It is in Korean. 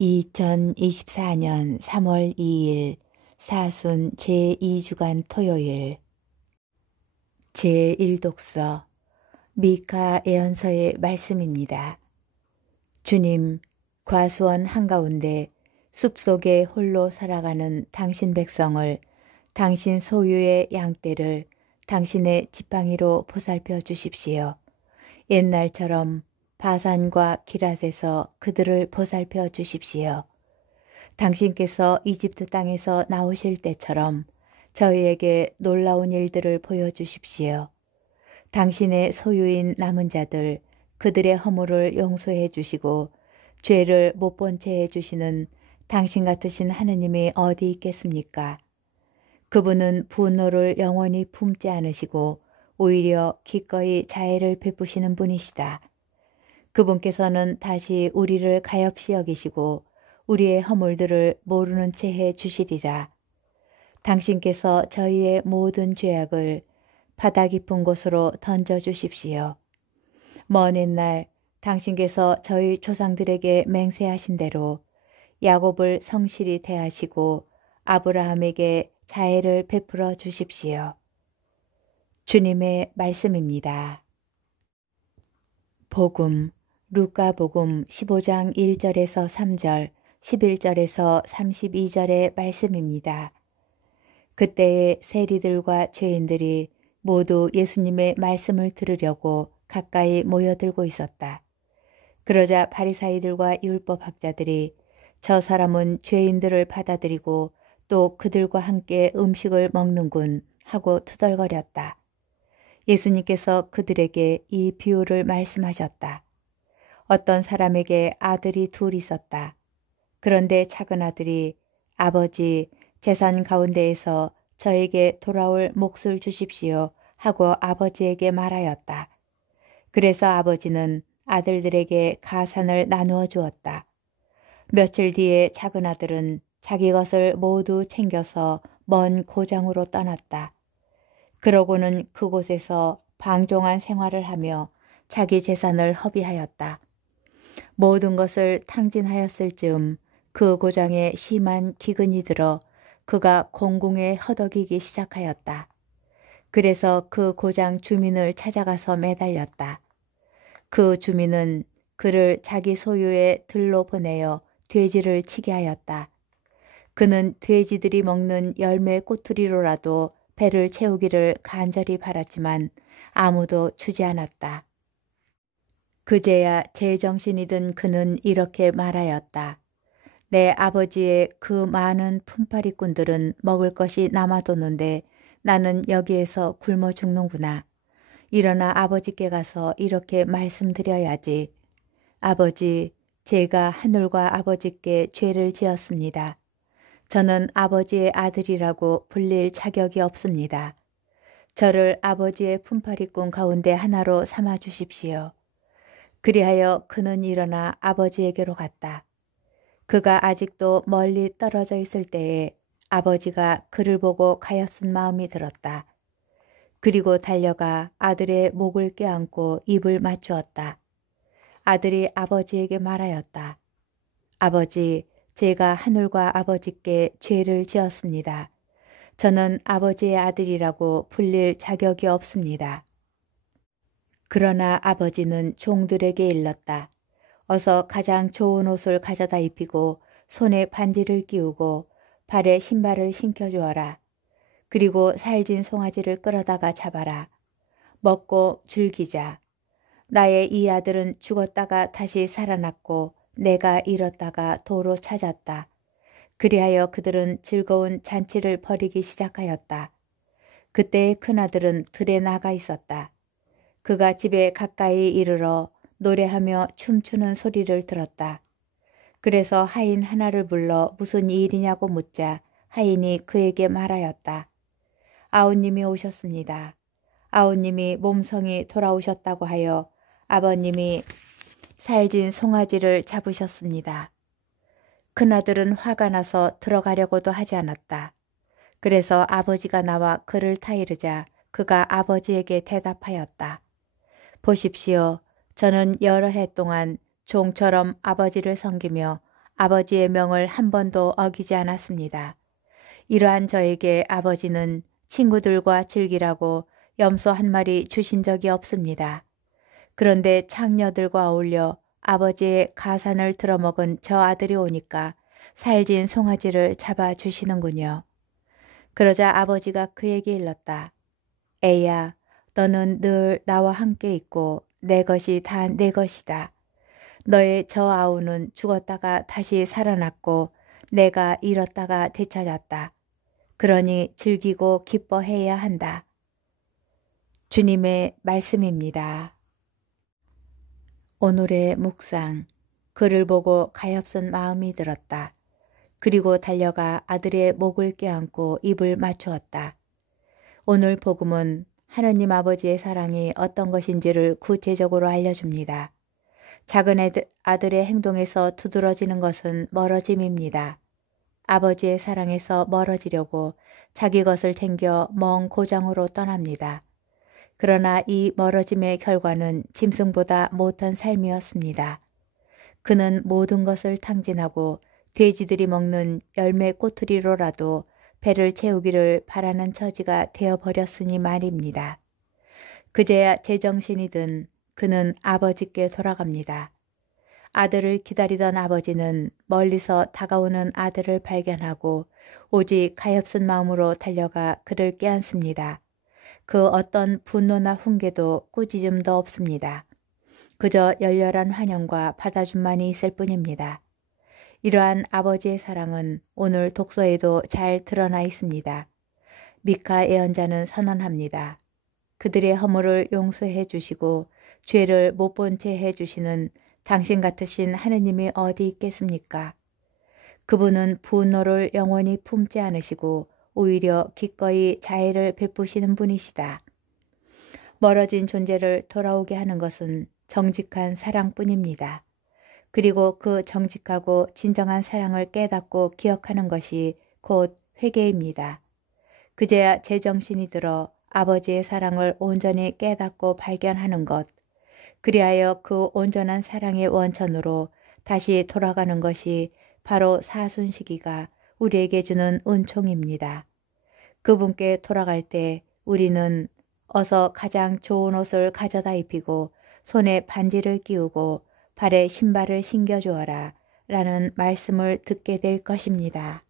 2024년 3월 2일 사순 제2주간 토요일 제1독서 미카 예언서의 말씀입니다. 주님, 과수원 한가운데 숲속에 홀로 살아가는 당신 백성을, 당신 소유의 양떼를 당신의 지팡이로 보살펴 주십시오. 옛날처럼 바산과 기랏에서 그들을 보살펴 주십시오. 당신께서 이집트 땅에서 나오실 때처럼 저희에게 놀라운 일들을 보여주십시오. 당신의 소유인 남은 자들, 그들의 허물을 용서해 주시고 죄를 못 본 채 해주시는 당신 같으신 하느님이 어디 있겠습니까? 그분은 분노를 영원히 품지 않으시고 오히려 기꺼이 자애를 베푸시는 분이시다. 그분께서는 다시 우리를 가엾이 여기시고 우리의 허물들을 모르는 채 해 주시리라. 당신께서 저희의 모든 죄악을 바다 깊은 곳으로 던져 주십시오. 먼 옛날 당신께서 저희 조상들에게 맹세하신 대로 야곱을 성실히 대하시고 아브라함에게 자애를 베풀어 주십시오. 주님의 말씀입니다. 복음, 루카복음 15장 1절에서 3절, 11절에서 32절의 말씀입니다. 그때에 세리들과 죄인들이 모두 예수님의 말씀을 들으려고 가까이 모여들고 있었다. 그러자 바리사이들과 율법학자들이 저 사람은 죄인들을 받아들이고 또 그들과 함께 음식을 먹는군 하고 투덜거렸다. 예수님께서 그들에게 이 비유를 말씀하셨다. 어떤 사람에게 아들이 둘 있었다. 그런데 작은 아들이 아버지, 재산 가운데에서 저에게 돌아올 몫을 주십시오 하고 아버지에게 말하였다. 그래서 아버지는 아들들에게 가산을 나누어 주었다. 며칠 뒤에 작은 아들은 자기 것을 모두 챙겨서 먼 고장으로 떠났다. 그러고는 그곳에서 방종한 생활을 하며 자기 재산을 허비하였다. 모든 것을 탕진하였을 즈음 그 고장에 심한 기근이 들어 그가 공궁에 허덕이기 시작하였다. 그래서 그 고장 주민을 찾아가서 매달렸다. 그 주민은 그를 자기 소유의 들로 보내어 돼지를 치게 하였다. 그는 돼지들이 먹는 열매 꼬투리로라도 배를 채우기를 간절히 바랐지만 아무도 주지 않았다. 그제야 제정신이 든 그는 이렇게 말하였다. 내 아버지의 그 많은 품팔이꾼들은 먹을 것이 남아도는데 나는 여기에서 굶어 죽는구나. 일어나 아버지께 가서 이렇게 말씀드려야지. 아버지, 제가 하늘과 아버지께 죄를 지었습니다. 저는 아버지의 아들이라고 불릴 자격이 없습니다. 저를 아버지의 품팔이꾼 가운데 하나로 삼아 주십시오. 그리하여 그는 일어나 아버지에게로 갔다. 그가 아직도 멀리 떨어져 있을 때에 아버지가 그를 보고 가엾은 마음이 들었다. 그리고 달려가 아들의 목을 껴안고 입을 맞추었다. 아들이 아버지에게 말하였다. 아버지, 제가 하늘과 아버지께 죄를 지었습니다. 저는 아버지의 아들이라고 불릴 자격이 없습니다. 그러나 아버지는 종들에게 일렀다. 어서 가장 좋은 옷을 가져다 입히고 손에 반지를 끼우고 발에 신발을 신겨주어라. 그리고 살진 송아지를 끌어다가 잡아라. 먹고 즐기자. 나의 이 아들은 죽었다가 다시 살아났고 내가 잃었다가 도로 찾았다. 그리하여 그들은 즐거운 잔치를 벌이기 시작하였다. 그때의 큰아들은 들에 나가 있었다. 그가 집에 가까이 이르러 노래하며 춤추는 소리를 들었다. 그래서 하인 하나를 불러 무슨 일이냐고 묻자 하인이 그에게 말하였다. 아우님이 오셨습니다. 아우님이 몸성이 돌아오셨다고 하여 아버님이 살진 송아지를 잡으셨습니다. 큰아들은 화가 나서 들어가려고도 하지 않았다. 그래서 아버지가 나와 그를 타이르자 그가 아버지에게 대답하였다. 보십시오. 저는 여러 해 동안 종처럼 아버지를 섬기며 아버지의 명을 한 번도 어기지 않았습니다. 이러한 저에게 아버지는 친구들과 즐기라고 염소 한 마리 주신 적이 없습니다. 그런데 창녀들과 어울려 아버지의 가산을 들어먹은 저 아들이 오니까 살진 송아지를 잡아주시는군요. 그러자 아버지가 그에게 일렀다. 애야, 너는 늘 나와 함께 있고 내 것이 다 내 것이다. 너의 저 아우는 죽었다가 다시 살아났고 내가 잃었다가 되찾았다. 그러니 즐기고 기뻐해야 한다. 주님의 말씀입니다. 오늘의 묵상. 그를 보고 가엾은 마음이 들었다. 그리고 달려가 아들의 목을 껴안고 입을 맞추었다. 오늘 복음은 하느님 아버지의 사랑이 어떤 것인지를 구체적으로 알려줍니다. 작은 아들의 행동에서 두드러지는 것은 멀어짐입니다. 아버지의 사랑에서 멀어지려고 자기 것을 챙겨 먼 고장으로 떠납니다. 그러나 이 멀어짐의 결과는 짐승보다 못한 삶이었습니다. 그는 모든 것을 탕진하고 돼지들이 먹는 열매 꼬투리로라도 배를 채우기를 바라는 처지가 되어버렸으니 말입니다. 그제야 제정신이 든 그는 아버지께 돌아갑니다. 아들을 기다리던 아버지는 멀리서 다가오는 아들을 발견하고 오직 가엾은 마음으로 달려가 그를 껴안습니다. 그 어떤 분노나 훈계도 꾸짖음도 없습니다. 그저 열렬한 환영과 받아줌만이 있을 뿐입니다. 이러한 아버지의 사랑은 오늘 독서에도 잘 드러나 있습니다. 미카 예언자는 선언합니다. 그들의 허물을 용서해 주시고 죄를 못 본 채 해 주시는 당신 같으신 하느님이 어디 있겠습니까? 그분은 분노를 영원히 품지 않으시고 오히려 기꺼이 자애를 베푸시는 분이시다. 멀어진 존재를 돌아오게 하는 것은 정직한 사랑뿐입니다. 그리고 그 정직하고 진정한 사랑을 깨닫고 기억하는 것이 곧 회개입니다. 그제야 제정신이 들어 아버지의 사랑을 온전히 깨닫고 발견하는 것, 그리하여 그 온전한 사랑의 원천으로 다시 돌아가는 것이 바로 사순시기가 우리에게 주는 은총입니다. 그분께 돌아갈 때 우리는 어서 가장 좋은 옷을 가져다 입히고 손에 반지를 끼우고 발에 신발을 신겨 주어라 라는 말씀을 듣게 될 것입니다.